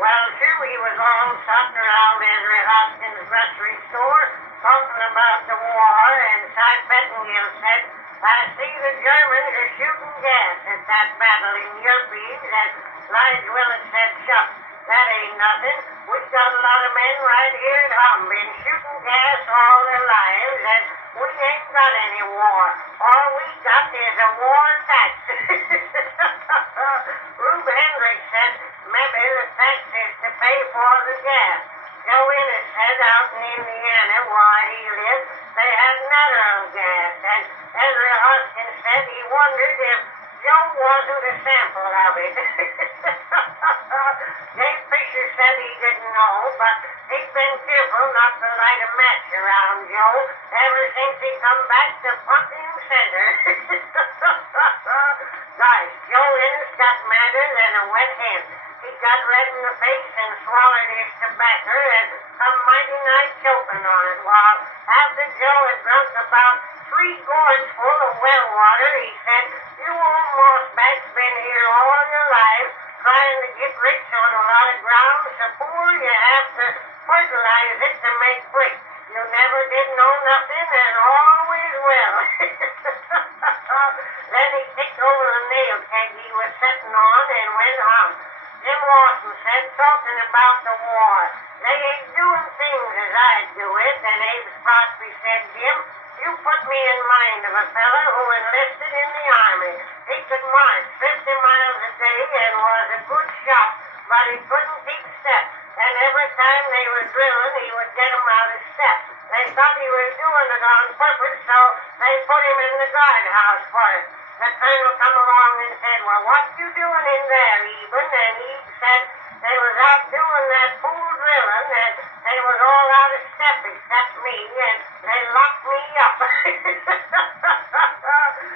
Well, sure, we was all sitting around Ezra Hoskins' grocery store talking about the war, and Cy Pettingill said, I see the Germans are shooting gas at that battle in Yerpes, and Lige Willis said, shuck, that ain't nothing. We've got a lot of men right here at home been shooting gas all their lives, and we ain't got any war. All we got is a war tax. Rube Hendricks said, maybe the tax is to pay for the gas. Joe Ennis said out in Indiana, where he lived, they had natural gas, and Ezra Hoskins said he wondered if Joe wasn't a sample of it. Dave Fisher said he didn't know, but he'd been careful not to light a match around Joe ever since he come back to Pumpkin Center. Guys, Joe Ennis got madder than a wet hen. He got red in the face and swallowed his tobacco and come mighty nigh choking on it, while after Joe had drunk about 3 gourds full of well water, he said, you old mossbacks been here all your life trying to get rich on a lot of ground so poor you have to fertilize it to make brick. You never did know nothing and always will. Then he kicked over the nail keg he was sitting on and went home. Jim Lawson said, talking about the war, they ain't doing things as I'd do it, and Abe Crosby said, Jim, you put me in mind of a fella who enlisted in the army. He could march 50 miles a day and was a good shot, but he couldn't keep step, and every time they were drilling, he would get 'em out of step. They thought he was doing it on purpose, so they put him in the guardhouse for it. The colonel come along and said, well, what you doing in there, Eben? And he said, they was out doing that fool drilling, and they was all out of step except me, and they locked me up.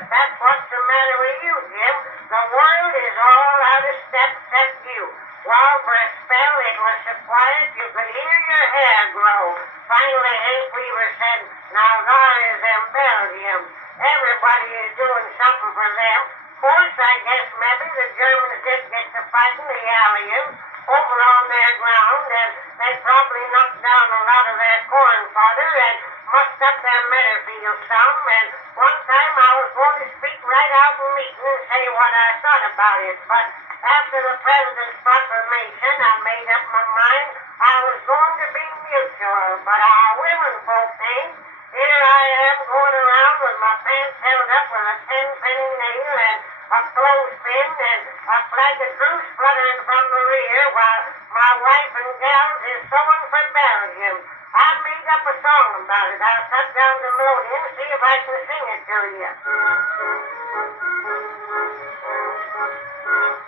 That's what's the matter with you, Jim. The world is all out of step except you. Well, for a spell, it was so quiet you could hear your hair grow. Finally, Hank Weaver said, now there is them Belgium. Everybody is doing something for them. Of course, I guess maybe the Germans did get to fighting the Allies over on their ground, and they probably knocked down a lot of their corn fodder and mucked up their meadow fields some, and one time I was going to speak right out in meeting and say what I thought about it, but after the President's proclamation, I made up my mind I was going to be mutual, but our women folk ain't. Here I am going around with my pants held up with a 10-penny nail and a clothespin and a flag of truce fluttering from the rear while my wife and gals is sewing for Belgium. I made up a song about it. I'll cut down the melody and see if I can sing it to you.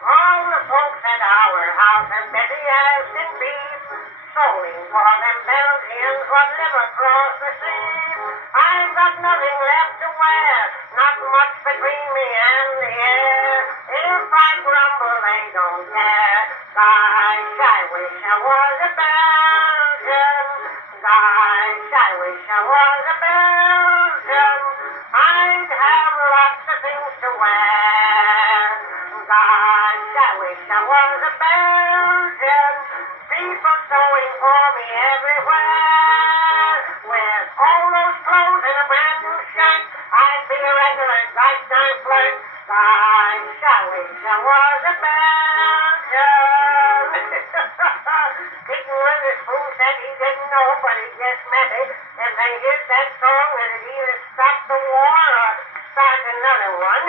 All the folks at our house are busy as can be, sewing for them Belgians what live across the sea. I've got nothing left to wear, not much between me and the air. If I grumble, they don't care. Gosh, I wish I was a Belgian. Gosh, I wish I was a Belgian. I'd have lots of things to wear. Gosh, I wish I was a Belgian. People sewing for me everywhere. With all those clothes and a brand new shirt, I'd be a regular nighttime flirt. Gosh, I wish I was a Belgian. Dickie Witherspoon said he didn't know, but he just meant it. If they heard that song, it'd either stop the war or start another one.